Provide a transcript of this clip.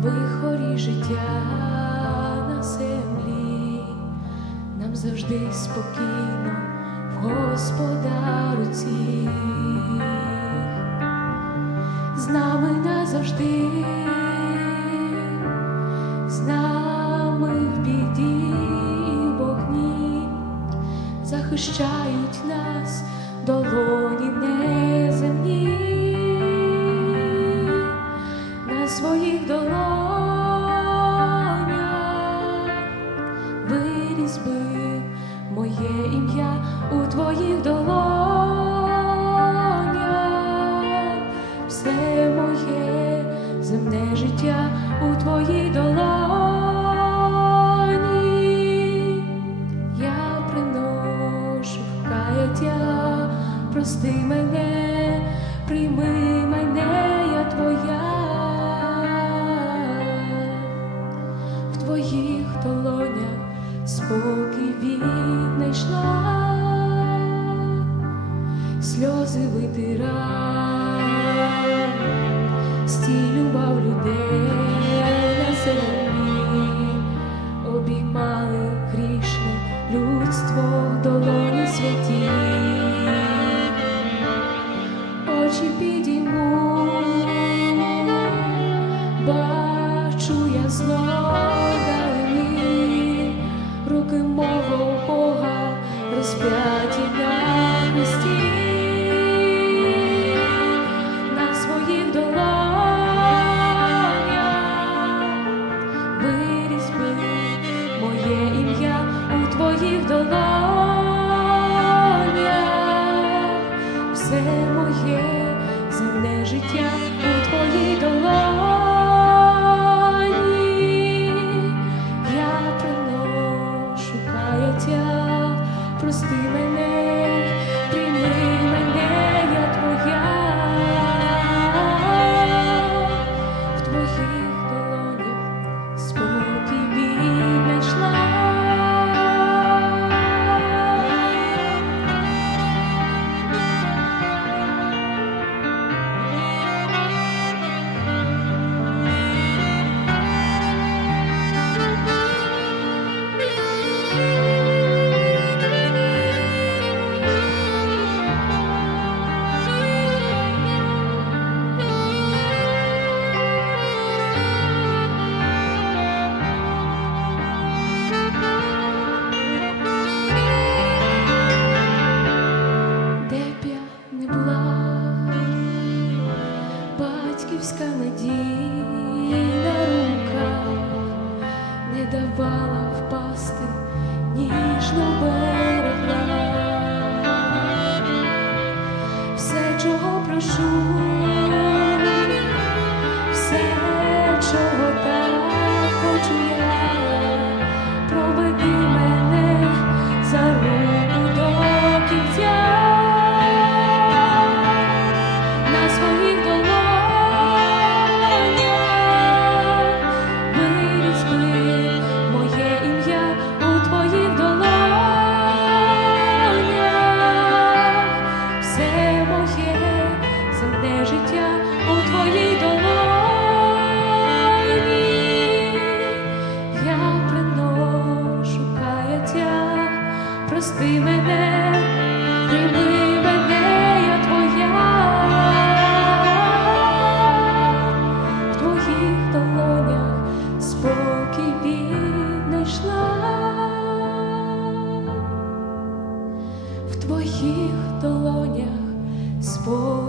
вихорі життя на землі, нам завжди спокійно в Господа руці, з нами назавжди, з нами в біді вогні, захищають нас долоні неземні своїх долонь. твоїх долонь. давала впасти ніжно берегла все, чого прошу. лихих долонях спокій.